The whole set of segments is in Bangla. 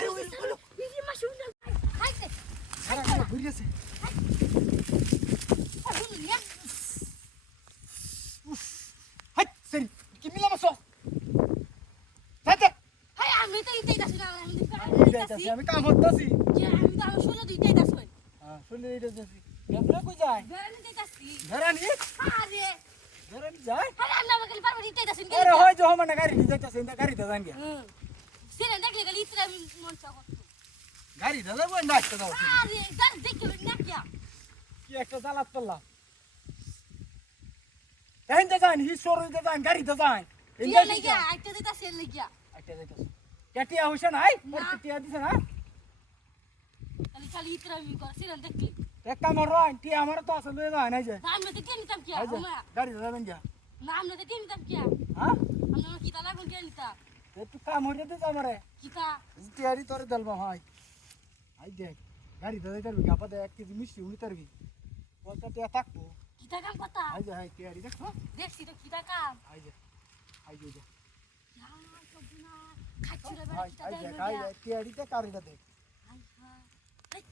আরে ওই বলো ইজি মাছ উঠে খাইতে আরে ঘুরে গেছে হাই সেরি কি মিলা মাছ যাতে হাই আমি তো ইতেই দাসি না আমি কাম করতেছি যে আমি তো আমার শোনো দিতেই দাসই হ্যাঁ শুনে দিতেছি গেবলে কই যায় বেরানি দিতেছি ধরানি আরে ধরানি যায় আরে আল্লাহ বকলি পারবো দিতেই দাসি আরে হয় যে মানে গাড়ি নিয়ে যাইতাছে ইন্দা গাড়িতে যান গে সিরে দেখলে গলি ইতরা মন চা করতো গাড়ি দাদা বই নাচতে দাও আরে গান দেখে না কিয়া কি একটা জ্বালাত পড়লাম এনতে যান হিসোরে যান গাড়িতে যান ইয়া লাগিয়া আইতে দিতাছে লাগিয়া আইতে যাইতাছে কেটিয়া হইছে নাই পড়তে টিয়া দিছে না খালি খালি ইতরা আমি কর সিরে দেখলি এক কাম রয় টিয়া আমার তো আসলে লয়ে যায় নাই যে নাম না দেখে নিতাম কিয়া ওমা গাড়ি যাবেন যা নাম না দেখে নিতাম কিয়া হ্যাঁ আমরা কি তা লাগুন কিয়া নিতা একটু কাম হইতে দে আমারে কিতা টিয়ারি তোরে দলবা ভাই আই দেখ গাড়ি দাদা তার গাপা দে 1 কেজি মিষ্টি উনি তারবি বলতা টিয়া থাকবো কিতা কাম কথা আই যে হাই টিয়ারি দেখো দেখছি তো কিতা কাম আই যে যা ইয়া কবুনা খাচ্ছুরে বেড়া হাই কিতা আই দেয় যে হাই টিয়ারিতে কারিটা দেখ হাই হাই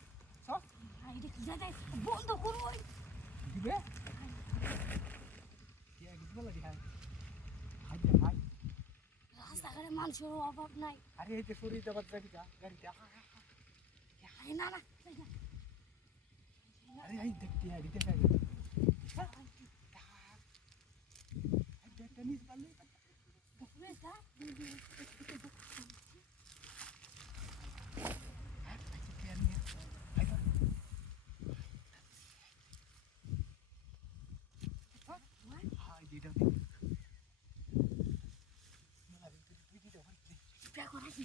সব হাই রে কিতা দেয় বন্ধ করো দিবে টিয়া কিছু লাগি হাই হাই যে হাই রাস্তাঘাটে মানুষের অভাব নাই আরে এই যে শরীরটা বাদ যাবি যা গাড়িটা হাই না না আরে এই দেখ টিয়ারি দেখ আই দেখ নিস বালি দেখবেটা দেখো না কি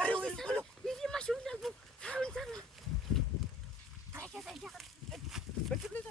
আরে ওই বলো ইজি মাছ উঠে ছাড়ুন ছাড়ুন তাই কে বেটি প্লিজ